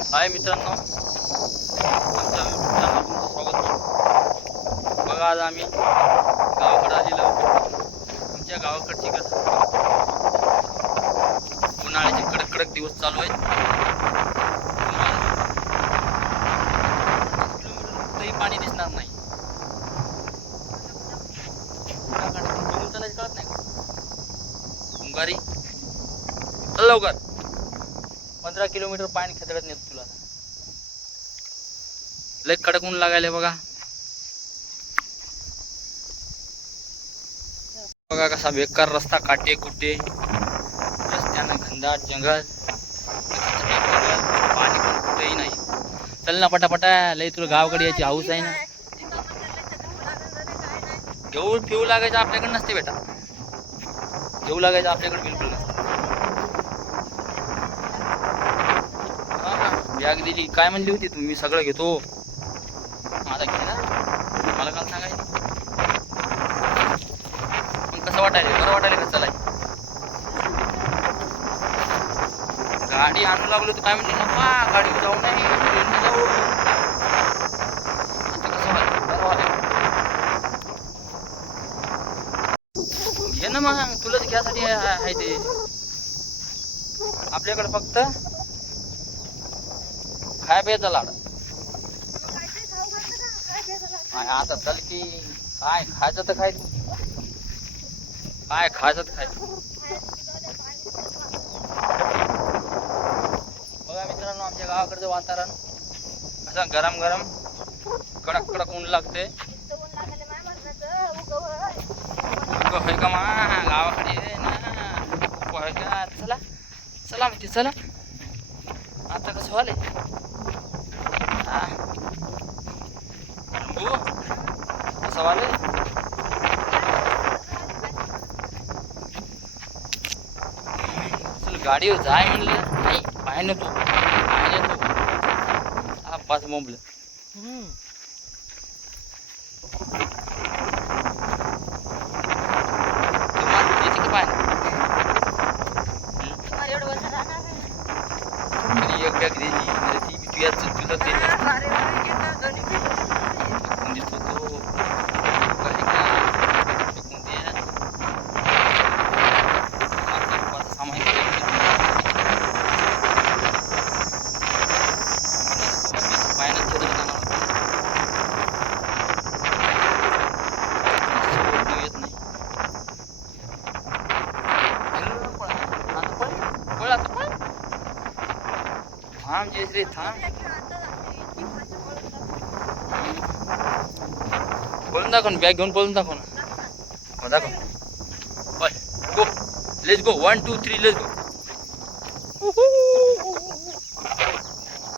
हाय मित्रांनो. आमच्या मित्रांना तुमचं स्वागत बघा आज आम्ही गावाकडे आलेलो आहोत. आमच्या गावाकडची कसं उन्हाळ्याचे कडक कडक दिवस चालू आहेत. किलोमीटरही पाणी दिसणार नाही. बघून चालायचं कळत नाही का? चल लवकर. पंधरा किलोमीटर पाणी खेचडत नेत तुला. लय कडक ऊन लागायला बघा. बघा कसा बेकार रस्ता काटे कुटे. रस्त्यानं घनदाट जंगल. पाणी पण कुठेही नाही. चल ना पटापटा लय तुला गावाकडे यायची हाऊस आहे ना. घेऊ पिऊ लागायचं आपल्याकडे नसते बेटा. घेऊ लागायचं आपल्याकडे बिलकुल नसते बॅग दिली काय म्हणली होती तुम्ही? सगळं घेतो. माझा घे ना. मला काल सांगायचं कसं वाटायला बरं वाटायला कसं चालाय गाडी आणू लागलो तर काय म्हणते ना गाडी जाऊ नाही ट्रेनने जाऊ. आता कसं बरं व्हायला घे ना मग. तुलाच घ्यासाठी आहे ते. आपल्याकडे फक्त खाय प्यायचा लाड आता चल की काय खायचं तर खाय तू. काय खायचं तर खाय बघा मित्रांनो आमच्या गावाकडचं वातावरण असं गरम गरम कडक कडक ऊन लागते होय का मा गावाकडे? ना चला चला म्हणते चला. आता कसं व्हाले हा लिंबू कसं व्हाले चल गाडीवर जाय म्हणलं नाही पाय नको पाय नको हा पाच मोबलं तुम्हाला येते की पाय आणि एक बॅग दिली अरे ती बी तुझ्या तुला दिली फेकून देत होतो काय का फेकून दे आता पाच सहा महिने झाले की तुला पायानं छेदून जाणार होतं. असं बोलणं येत नाही अरे पळ. आता पळ. पळ आता पळ. थांब जेसरी थांब. पळून दाखव बॅग घेऊन पळून दाखव ना. हो, दाखव. Go let's go one two three let's go